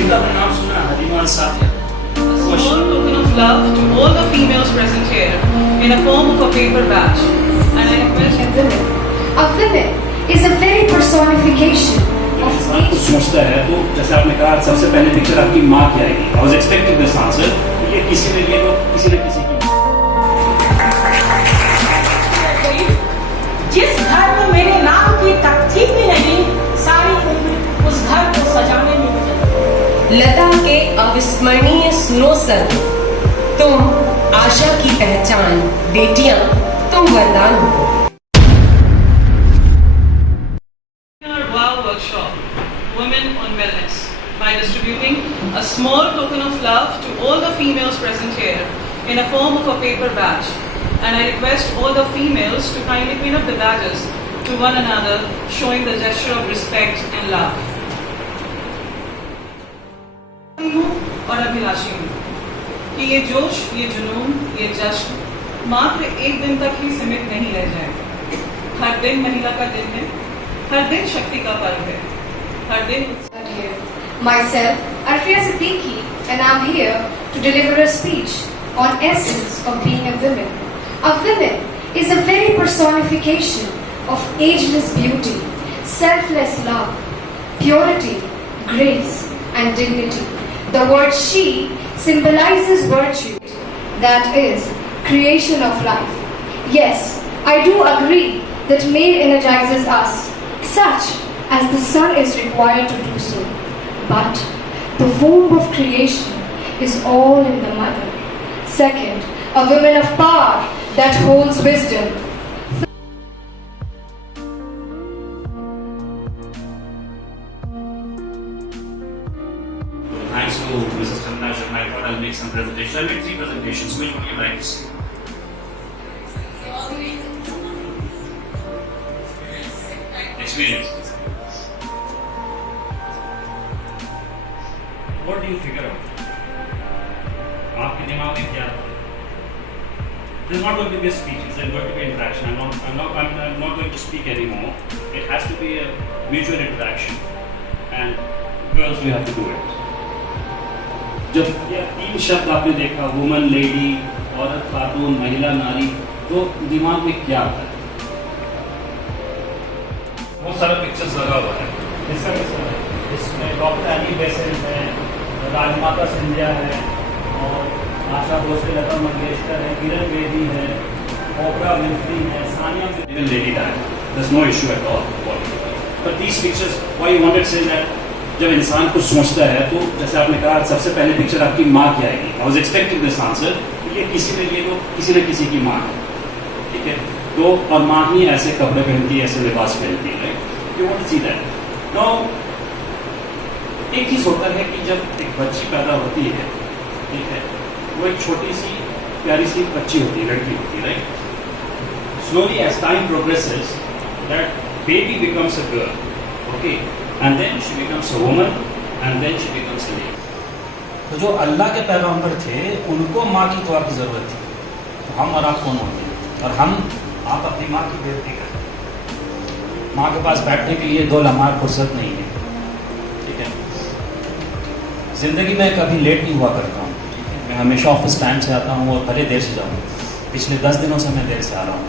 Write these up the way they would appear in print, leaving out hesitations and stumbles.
इनका नाम सुना हलीमा साथिया। A small token of love to all the females present here in a form of a paper badge. And I request A woman is a very personification of इंसान कुछ सोचता है तो जैसे आपने कहा सबसे पहले पिक्चर आपकी माँ की आएगी। I was expecting this answer। ये किसी ने तो किसी न किसी की जिस घर में मेरे नाम की तख्ती भी नहीं, सारी उम्र उस घर को सजाने में गुजर। लता के अविस्मरणीय स्नो सन, तुम आशा की पहचान, बेटियां तुम वरदान हो। our WOW workshop, Women on Wellness, by distributing a small token of love to all the females present here in a form of a paper badge. And I request all the females to kindly clean up the badges to one another, showing the gesture of respect and love. और अभिलाषी हूँ कि ये जोश, ये जुनून, ये जश्न मात्र एक दिन तक ही सीमित नहीं रह जाए। हर दिन महिला का दिन है, हर दिन शक्ति का पर्व है, हर दिन Myself, Arfia Siddiqui, and I'm here to deliver a speech on essence of being a woman. A woman is a very personification of ageless beauty, selfless love, purity, grace, and dignity. The word she symbolizes virtue, that is, creation of life. Yes, I do agree that male energizes us, such as the sun is required to do so. But the womb of creation is all in the mother. Second, a woman of power that holds wisdom. Thanks to Mrs. Chandana Sharma, I thought I'll make some presentations. I'll make 3 presentations. Which one do you like to see? Experience. What do you figure out? आपके दिमाग में क्या? This is not going to be a speech. It's going to be interaction. I'm not going to speak anymore. It has to be a mutual interaction. And girls, we have to do it. जब ये 3 शब्द आपने देखा, woman, lady, औरत, खातून, महिला, नारी, तो दिमाग में क्या आता है? बहुत सारा पिक्चर्स लगा हुआ है। इसमें डॉक्टर एनी बेसेंट है, राजमाता सिंधिया है, और आशा भोसले, लता मंगेशकर है, किरण बेदी है, ओपरा विंफ्री है, Sania Mirza, lady Diana. There's no issue at all. But these pictures, why you wanted to say that? जब इंसान कुछ सोचता है तो जैसे आपने कहा सबसे पहले पिक्चर आपकी माँ की आएगी। I was expecting this answer। ये किसी तो किसी न किसी की माँ है, ठीक है? तो और माँ ही ऐसे कपड़े पहनती है, ऐसे लिबास पहनती है, right? You want to see that? Now, एक चीज होता है कि जब एक बच्ची पैदा होती है, ठीक है, वो एक छोटी सी प्यारी सी बच्ची होती है, लड़की होती है, right? Slowly as time progresses, that baby becomes a girl, okay? And then she becomes a woman, and then she becomes a lady. तो जो अल्लाह के पैगंबर थे उनको माँ की दुआ की ज़रूरत थी। तो हम और आप कौन होते हैं? और आप अपनी माँ की बेइज्जती करते हैं। माँ के पास बैठने के लिए 2 लम्हा फुर्सत नहीं है, ठीक है? ज़िंदगी में कभी लेट नहीं हुआ करता हूँ, ठीक है? मैं हमेशा ऑफिस टाइम से आता हूँ और भले देर से जाऊँ। पिछले 10 दिनों से मैं देर से आ रहा हूँ।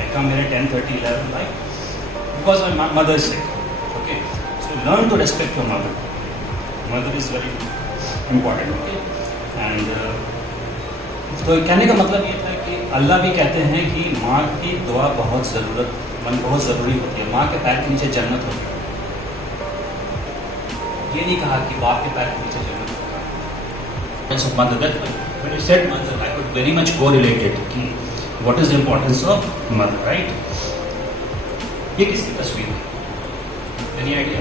I come here at 10:30, 11, right? Because my mother is sick. Okay, so learn to respect your mother. Mother is very important. Okay, and तो कहने का मतलब ये था कि अल्लाह भी कहते हैं कि माँ की दुआ बहुत ज़रूरी होती है। माँ के पैर के नीचे जन्नत होती है। ये नहीं कहा कि बाप के पैर के नीचे जन्नत होता है। So mother, that when you said mother, I could very much correlate it कि what is the importance of mother, right? ये किसकी तस्वीर है? Any idea?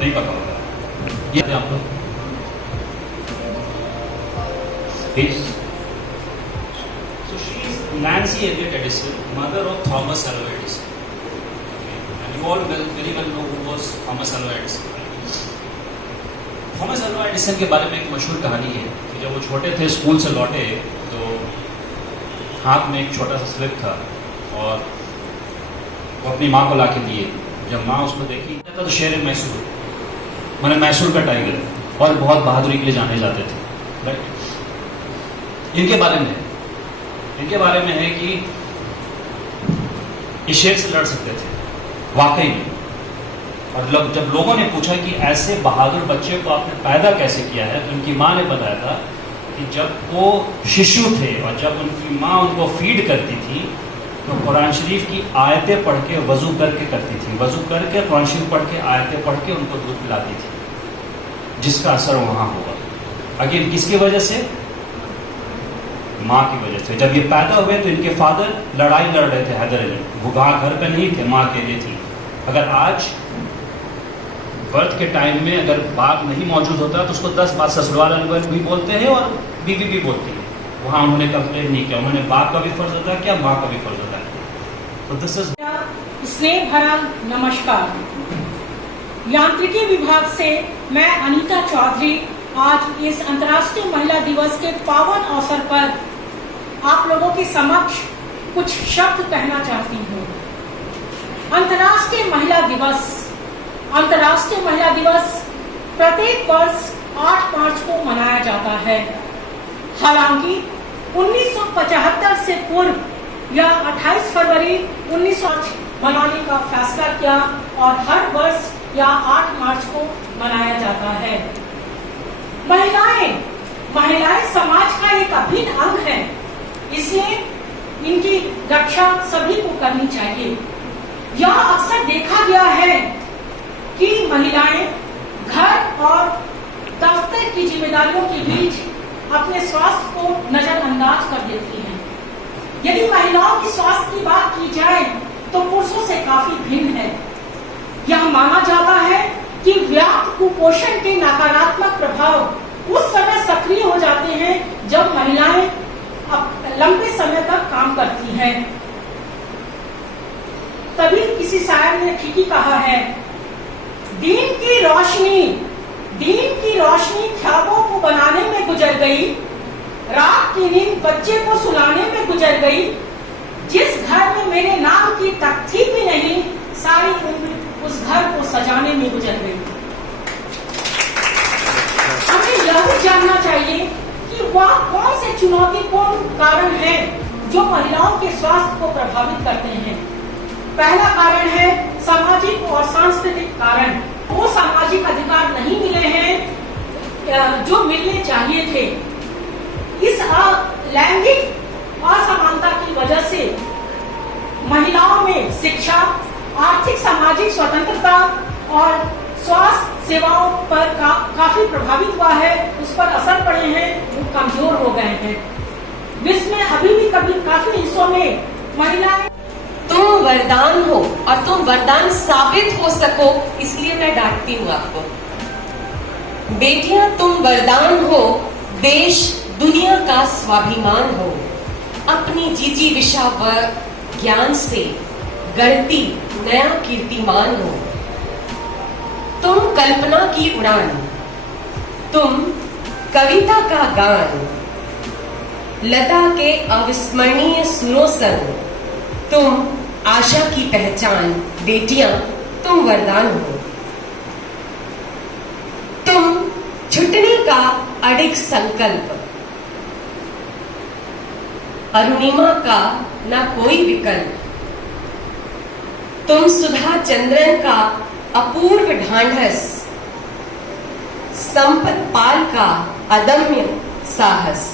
नहीं पता होगा। ये आप लोग So she is Nancy Elliot Edison, mother of Thomas Alva Edison. And you all very well know who was Thomas Alva Edison. Thomas Alva Edison के बारे में एक मशहूर कहानी है कि जब वो छोटे थे, स्कूल से लौटे तो हाथ में एक छोटा सा स्लिप था और वो अपनी माँ को ला के दिए। जब माँ उसको देखी तो शेर मैसूर, मैंने मैसूर का टाइगर और बहुत बहादुरी के लिए जाने जाते थे, राइट। इनके बारे में है कि ये शेर से लड़ सकते थे वाकई में। और जब लोगों ने पूछा कि ऐसे बहादुर बच्चे को आपने पैदा कैसे किया है, तो उनकी माँ ने बताया था कि जब वो शिशु थे और जब उनकी माँ उनको फीड करती थी तो कुरान शरीफ की आयतें पढ़ के वज़ू करके करती थी, वज़ू करके कुरान शरीफ पढ़ के आयतें पढ़ के उनको दूध पिलाती थी, जिसका असर वहाँ होगा। अगेन किसकी वजह से? माँ की वजह से। जब ये पैदा हुए तो इनके फादर लड़ाई लड़ रहे थे हैदर अली, वो घर पे नहीं थे, माँ के लिए थी। अगर आज बर्थ के टाइम में अगर बाप नहीं मौजूद होता तो उसको 10 बार ससुराल भी बोलते हैं और बीवी भी बोलती है। वहाँ उन्होंने कंप्लेन नहीं किया, उन्होंने बाप का भी फर्ज अदा किया, माँ का भी फर्ज अदा किया। तो दिस इज स्नेह भरा नमस्कार। यांत्रिकी विभाग से मैं अनीता चौधरी आज इस अंतर्राष्ट्रीय महिला दिवस के पावन अवसर पर आप लोगों के समक्ष कुछ शब्द कहना चाहती हूँ। अंतर्राष्ट्रीय महिला दिवस प्रत्येक वर्ष 8 मार्च को मनाया जाता है। हालांकि 1975 से पूर्व या 28 फरवरी 1900 मनाने का फैसला किया और हर वर्ष या 8 मार्च को मनाया जाता है। महिलाएं समाज का एक अभिन्न अंग है, इसलिए इनकी रक्षा सभी को करनी चाहिए। यह अक्सर देखा गया है कि महिलाएं घर और दफ्तर की जिम्मेदारियों के बीच अपने स्वास्थ्य को नजरअंदाज कर देती हैं। यदि महिलाओं की स्वास्थ्य की बात की जाए तो पुरुषों से काफी भिन्न है। यह माना जाता है कि व्याप्त कुपोषण के नकारात्मक प्रभाव उस समय सक्रिय हो जाते हैं जब महिलाएं लंबे समय तक काम करती हैं। तभी किसी शायर ने ठीक ही कहा है, दीन की रोशनी ख्वाबों को बनाने में गुजर गई, रात की नींद बच्चे को सुलाने में गुजर गई, जिस घर में मेरे नाम की तख्ती भी नहीं, सारी उम्र उस घर को सजाने में गुजर गई। हमें यह भी जानना चाहिए कि वह कौन से चुनौतीपूर्ण कारण हैं जो महिलाओं के स्वास्थ्य को प्रभावित करते हैं। पहला कारण है सामाजिक और सांस्कृतिक कारण। वो सामाजिक अधिकार नहीं मिले हैं जो मिलने चाहिए थे। इस लैंगिक असमानता की वजह से महिलाओं में शिक्षा, आर्थिक सामाजिक स्वतंत्रता और स्वास्थ्य सेवाओं पर काफी प्रभावित हुआ है, उस पर असर पड़े हैं, वो कमजोर हो गए हैं। विश्व में अभी भी काफी हिस्सों में महिलाएं तुम वरदान हो और तुम वरदान साबित हो सको, इसलिए मैं डांटती हूँ आपको। बेटियां तुम वरदान हो, देश दुनिया का स्वाभिमान हो, अपनी जिजीविषा व ज्ञान से गढ़ती नया कीर्तिमान हो। तुम कल्पना की उड़ान, तुम कविता का गान, लता के अविस्मरणीय सुरों संग तुम आशा की पहचान। बेटियां तुम वरदान हो, तुम छुटने का अडिग संकल्प, अरुणिमा का न कोई विकल्प, तुम सुधा चंद्रन का अपूर्व ढांढस, संपत पाल का अदम्य साहस।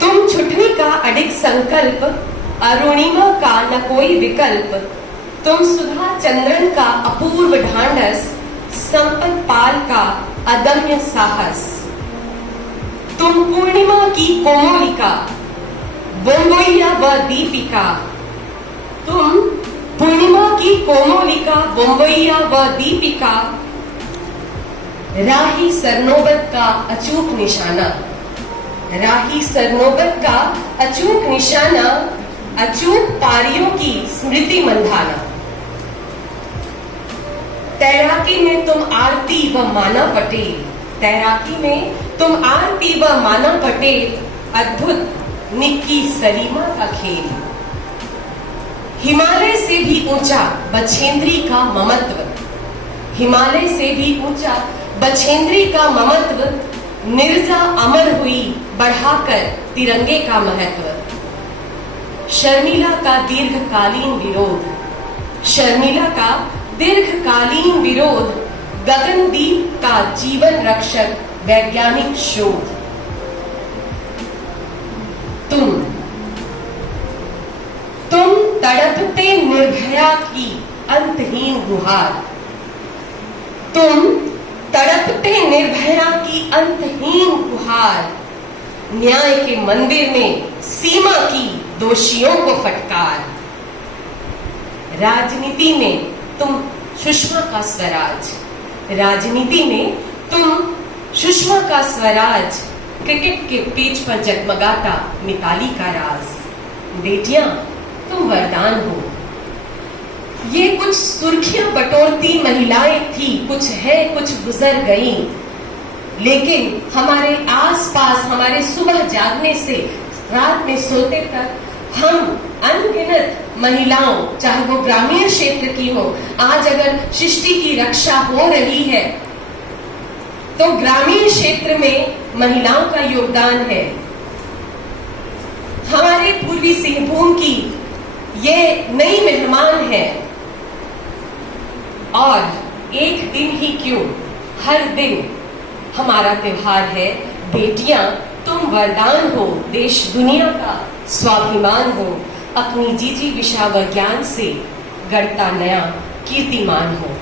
तुम छुटने का अडिग संकल्प, अरुणिमा का न कोई विकल्प, तुम सुधा चंद्रन का अपूर्व ढांढस, संपत पाल का अदम्य साहस। तुम पूर्णिमा की कोमोलिका, बोम्बोइया व दीपिका, तुम पूर्णिमा की कोमोलिका, बोम्बोइया व दीपिका, राही सरनोबत का अचूक निशाना, राही सरनोबत का अचूक निशाना, अचूक पारियों की स्मृति मंधाना। तैराकी में तुम आरती व माना पटेल, तैराकी में तुम आरती व माना पटेल, अद्भुत निक्की सलीमा का खेल। हिमालय से भी ऊंचा बछेंद्री का ममत्व, हिमालय से भी ऊंचा बछेंद्री का ममत्व, निर्जा अमर हुई बढ़ाकर तिरंगे का महत्व। शर्मिला का दीर्घकालीन विरोध, शर्मिला का दीर्घकालीन विरोध, गगनदीप का जीवन रक्षक वैज्ञानिक शोध। तुम तड़पते निर्भया की अंतहीन गुहार, तुम तड़पते निर्भया की अंतहीन गुहार, न्याय के मंदिर में सीमा की दोषियों को फटकार। राजनीति में तुम सुषमा का स्वराज, राजनीति में तुम सुषमा का स्वराज, क्रिकेट के पिच पर जगमगाता मिताली का राज। बेटियां तुम वरदान हो। ये कुछ सुर्खियां बटोरती महिलाएं थी, कुछ है कुछ गुजर गई, लेकिन हमारे आसपास, हमारे सुबह जागने से रात में सोते तक हम अनगिनत महिलाओं, चाहे वो ग्रामीण क्षेत्र की हो, आज अगर सृष्टि की रक्षा हो रही है तो ग्रामीण क्षेत्र में महिलाओं का योगदान है। हमारे पूर्वी सिंहभूम की ये नई मेहमान है, और एक दिन ही क्यों, हर दिन हमारा त्योहार है। बेटियां तुम वरदान हो, देश दुनिया का स्वाभिमान हो, अपनी जीजी विषा व ज्ञान से गढ़ता नया कीर्तिमान हो।